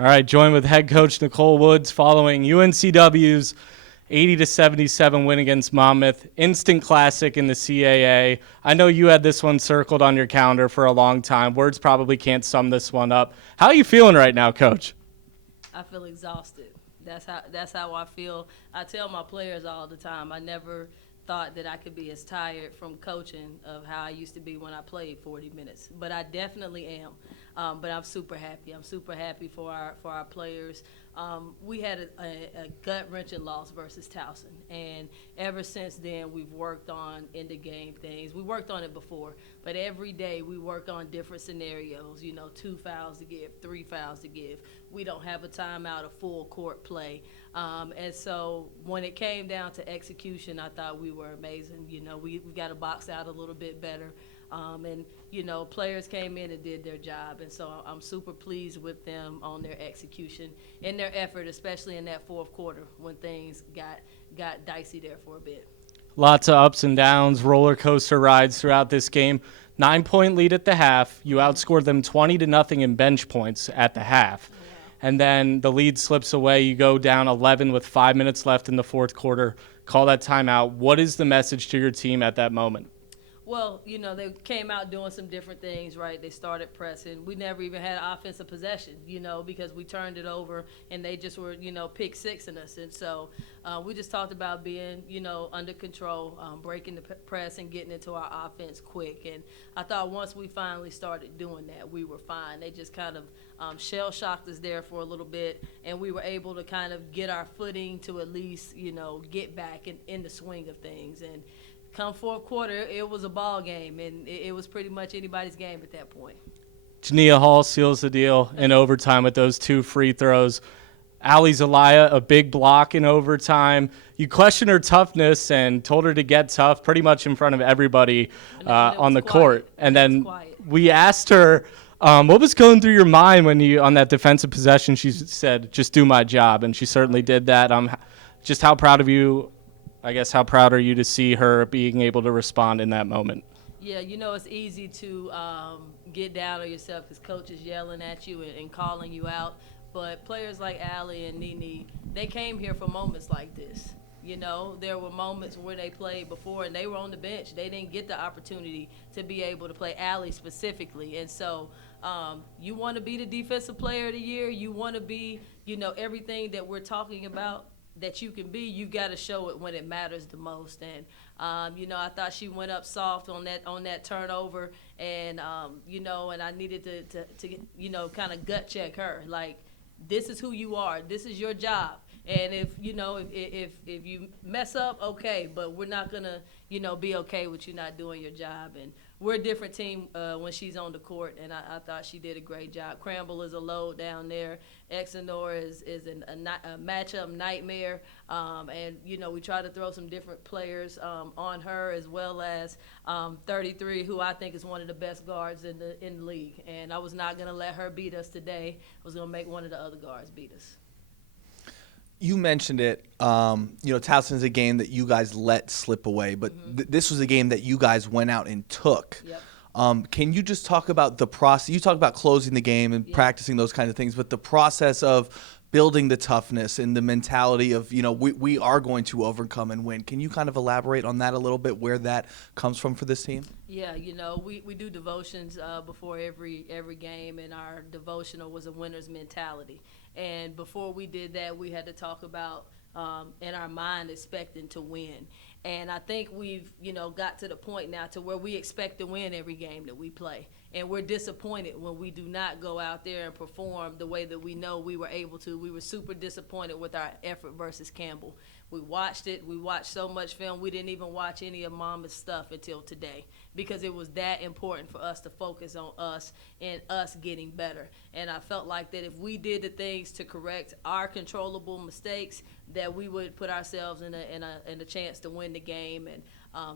All right, joined with head coach Nicole Woods following UNCW's 80-77 win against Monmouth. Instant classic in the CAA. I know you had this one circled on your calendar for a long time. Words probably can't sum this one up. How are you feeling right now, Coach? I feel exhausted. That's how I feel. I tell my players all the time, I never thought that I could be as tired from coaching of how I used to be when I played 40 minutes. But I definitely am. But I'm super happy. I'm super happy for our players. We had a gut-wrenching loss versus Towson, and ever since then we've worked on in-the-game things. We worked on it before, but every day we work on different scenarios, 2 fouls to give, 3 fouls to give. We don't have a timeout, a full court play. And so when it came down to execution, I thought we were amazing. We got to box out a little bit better. And players came in and did their job, and so I'm super pleased with them on their execution and their effort, especially in that fourth quarter when things got dicey there for a bit. Lots of ups and downs, roller coaster rides throughout this game. 9-point lead at the half. You outscored them 20-0 in bench points at the half. Yeah. And then the lead slips away. You go down 11 with 5 minutes left in the fourth quarter. Call that timeout. What is the message to your team at that moment? Well, they came out doing some different things, right? They started pressing. We never even had offensive possession, because we turned it over and they just were, pick sixing us. And so we just talked about being, under control, breaking the press and getting into our offense quick. And I thought once we finally started doing that, we were fine. They just kind of shell-shocked us there for a little bit, and we were able to kind of get our footing to at least, get back in the swing of things. And come fourth quarter, it was a ball game, and it was pretty much anybody's game at that point. Jania Hall seals the deal in overtime with those 2 free throws. Ali Zelaya, a big block in overtime. You questioned her toughness and told her to get tough pretty much in front of everybody on the court. And then we asked her, what was going through your mind when you, on that defensive possession, she said, just do my job. And she certainly did that. Just how proud of you, I guess, how proud are you to see her being able to respond in that moment? Yeah, it's easy to get down on yourself because coach is yelling at you and calling you out. But players like Allie and Nene, they came here for moments like this. There were moments where they played before and they were on the bench. They didn't get the opportunity to be able to play, Allie specifically. And so you want to be the defensive player of the year. You want to be, everything that we're talking about that you can be, you got to show it when it matters the most. And I thought she went up soft on that turnover, and and I needed to kind of gut check her. Like, this is who you are. This is your job. And if you mess up, okay, but we're not gonna be okay with you not doing your job. And we're a different team when she's on the court, and I thought she did a great job. Cramble is a load down there. Exenor is a matchup nightmare, and we try to throw some different players on her, as well as 33, who I think is one of the best guards in the league. And I was not gonna let her beat us today. I was gonna make one of the other guards beat us. You mentioned it. Towson is a game that you guys let slip away, but this was a game that you guys went out and took. Yep. Can you just talk about the process? You talk about closing the game and practicing those kinds of things, but the process of building the toughness and the mentality of, we are going to overcome and win. Can you kind of elaborate on that a little bit, where that comes from for this team? Yeah, we do devotions before every game, and our devotional was a winner's mentality. And before we did that, we had to talk about in our mind expecting to win. And I think we've, got to the point now to where we expect to win every game that we play. And we're disappointed when we do not go out there and perform the way that we know we were able to. We were super disappointed with our effort versus Campbell. We watched it. We watched so much film. We didn't even watch any of Mama's stuff until today, because it was that important for us to focus on us and us getting better. And I felt like that if we did the things to correct our controllable mistakes, that we would put ourselves in a chance to win the game. And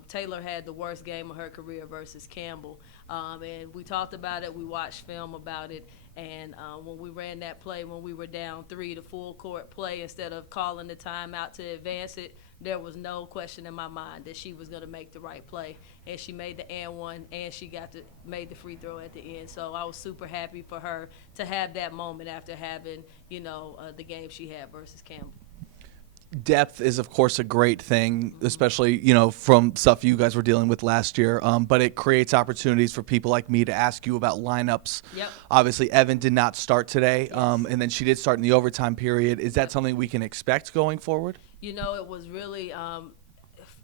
Taylor had the worst game of her career versus Campbell. And we talked about it. We watched film about it. And when we ran that play, when we were down 3, the full court play, instead of calling the timeout to advance it, there was no question in my mind that she was going to make the right play. And she made the and one, and she made the free throw at the end. So I was super happy for her to have that moment after having, the game she had versus Campbell. Depth is, of course, a great thing, especially, from stuff you guys were dealing with last year. But it creates opportunities for people like me to ask you about lineups. Yep. Obviously, Evan did not start today, Yes. and then she did start in the overtime period. Is that something we can expect going forward? It was really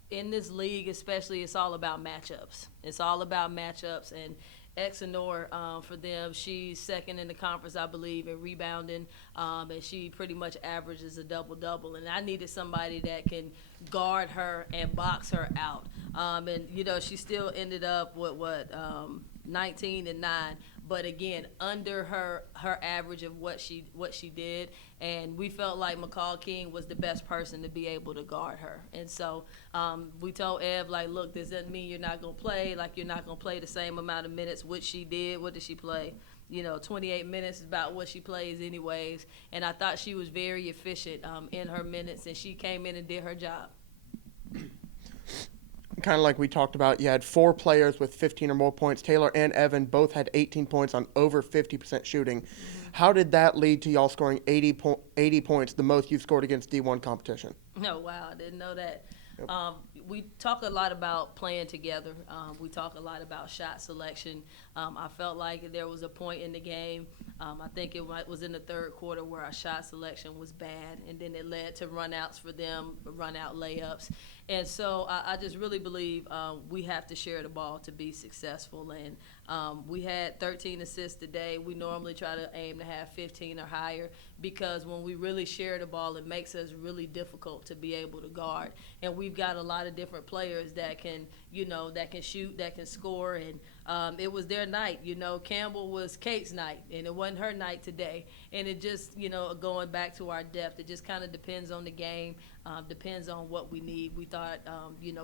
in this league, especially, it's all about matchups. It's all about matchups, and Exenor, for them, she's second in the conference, I believe, in rebounding, and she pretty much averages a double-double. And I needed somebody that can guard her and box her out. And she still ended up with 19 and 9, but again, under her average of what she did. And we felt like McCall King was the best person to be able to guard her. And so we told Ev, like, look, this doesn't mean you're not going to play. Like, you're not going to play the same amount of minutes, which she did. What did she play? 28 minutes is about what she plays anyways. And I thought she was very efficient in her minutes, and she came in and did her job. Kind of like we talked about, you had 4 players with 15 or more points. Taylor and Evan both had 18 points on over 50% shooting. How did that lead to y'all scoring 80 points, the most you've scored against D1 competition? Oh, wow, I didn't know that. Yep. We talk a lot about playing together. We talk a lot about shot selection. I felt like there was a point in the game, I think it was in the third quarter, where our shot selection was bad, and then it led to run-outs for them, run-out layups. And so I just really believe we have to share the ball to be successful. And we had 13 assists today. We normally try to aim to have 15 or higher, because when we really share the ball, it makes us really difficult to be able to guard. And we've got a lot of different players that can, that can shoot, that can score. And it was their night. Campbell was Kate's night, and it wasn't her night today. And it just, going back to our depth, it just kind of depends on the game, depends on what we need. We thought,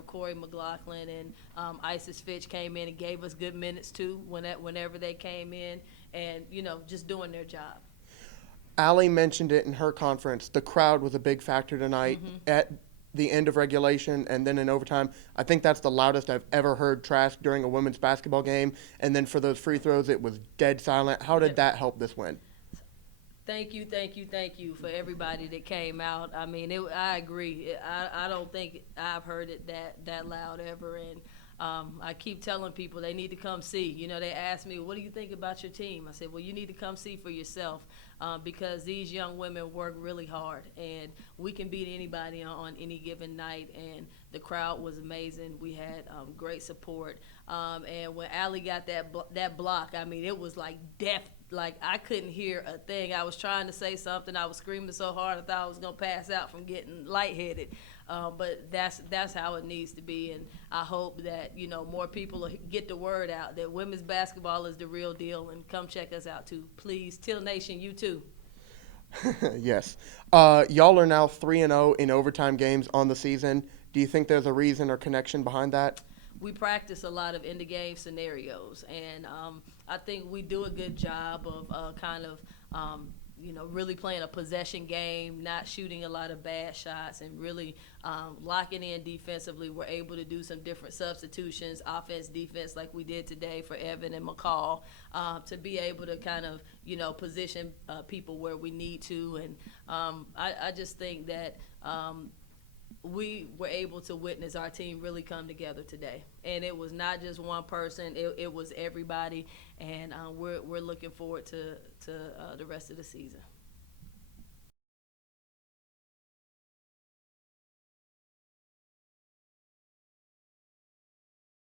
Corey McLaughlin and Isis Fitch came in and gave us good minutes too whenever they came in, and, just doing their job. Allie mentioned it in her conference. The crowd was a big factor tonight at the end of regulation and then in overtime. I think that's the loudest I've ever heard trash during a women's basketball game. And then for those free throws, it was dead silent. How did that help this win? Thank you for everybody that came out. I mean, I agree. I don't think I've heard it that loud ever. And I keep telling people they need to come see. They ask me, what do you think about your team? I said, well, you need to come see for yourself, because these young women work really hard, and we can beat anybody on any given night. And the crowd was amazing. We had great support. And when Allie got that block, I mean, it was like death. Like, I couldn't hear a thing. I was trying to say something. I was screaming so hard I thought I was going to pass out from getting lightheaded. But that's how it needs to be. And I hope that, more people get the word out that women's basketball is the real deal, and come check us out too. Please, Till Nation, you too. Yes. Y'all are now 3-0 in overtime games on the season. Do you think there's a reason or connection behind that? We practice a lot of in-the-game scenarios, and I think we do a good job of really playing a possession game, not shooting a lot of bad shots, and really locking in defensively. We're able to do some different substitutions, offense, defense, like we did today for Evan and McCall, to be able to kind of, position people where we need to. And I just think that we were able to witness our team really come together today. And it was not just one person, it was everybody. And we're looking forward to the rest of the season.